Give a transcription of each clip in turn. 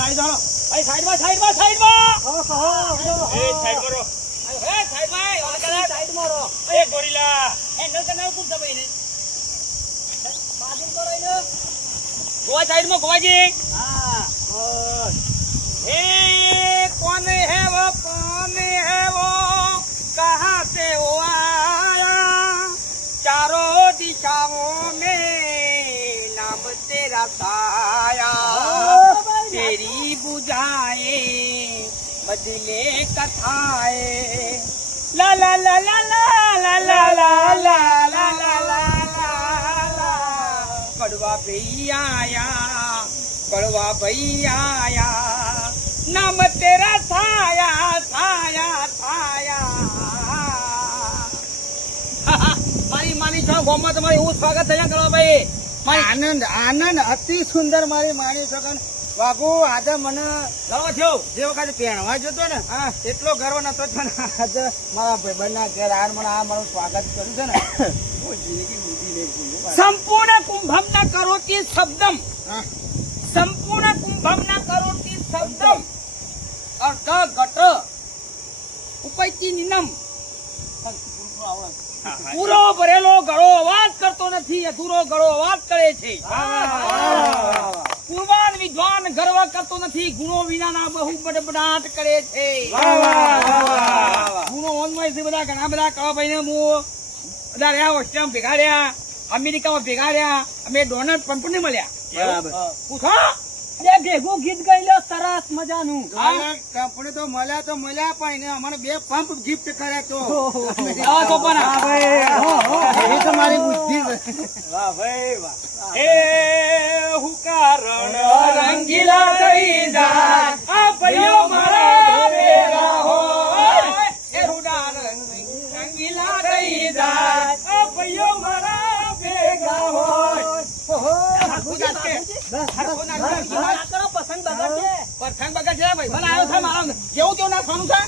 Side ધરો ભાઈ side માં કહો એ સાઈડ કરો સાઈડ માં રહો એ ગોરીલા હેન્ડલ કરનાર ખૂબ દબાઈ ને માધુર કરો એને ગોવા સાઈડ માં ગોવાજી હા ए कौन है वो कहाँ से वो आया चारों दिशाओं में नाम तेरा साया तेरी बुझाए बदले कथाए ला ला ला ला ला ला ला ला ला ला ला कड़वा भैया आया कड़वा भैया आया नाम तेरा छाया छाया छाया મારી માની છો ગોમાં તમારે એવું સ્વાગત થયા કરો ભાઈ આનંદ આનંદ અતિ સુંદર મારી માણી શકન બાપુ આજે મને લાવો છો જે વખતે પહેણવા જતો ને એટલો ગર્વ નતો થયો ને આજે મારા ભાઈબંધના ઘેર આ મને આ મારું સ્વાગત કર્યું છે ને હું જિંદગી મૂકી નહીં ભૂલું. સંપૂર્ણ કુંભમ ન કરોતિ શબ્દમ સંપૂર્ણ કુંભમ ન કરોતિ શબ્દમ અર્થ ઘટ ઉપૈતી નિનમ પૂરો ભરેલો ગળો અવાજ કરતો નથી અધૂરો ગળો અવાજ કરે છે પૂર્વાન વિદ્વાન ગર્વ કરતો નથી ગુણો વિનાના બહુ બડબડાટ કરે છે ગુણો ઓનવાય છે બધા ઘણા બધા કવા ભાઈને હું બધા રહ્યા ઓસ્ટ્રેલિયા ભેગા રહ્યા અમેરિકામાં ભેગા રહ્યા અમે ડોનલ્ડ પંપ ને મળ્યા પૂછો ભેગું ગીત ગાઈ સરસ મજાનું કંપની તો મળ્યા પણ એને અમને 2 પંપ ગિફ્ટ કર્યા તો એ તો મારી બુદ્ધિ છે. વાહ ભાઈ વાહ એ હું કારણ રંગીલા થઈ જાય આ ભાઈઓ મારા ભેગા હોય એ હું રંગીલા થઈ જાય આ ભાઈઓ મારા ભેગા હોય પસંદ બગડ છે ભાઈ મને આવ્યો છે મારા જેવું તેવું ના ખાનું છે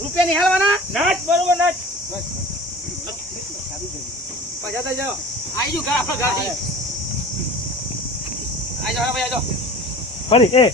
રૂપિયા નિહાળવાના નાચ બરોબર નાચ પૈસા તો જાઓ આવી જુ ઘર ગાડી આવી જાઓ ભાઈ આવી જાઓ ફરી એ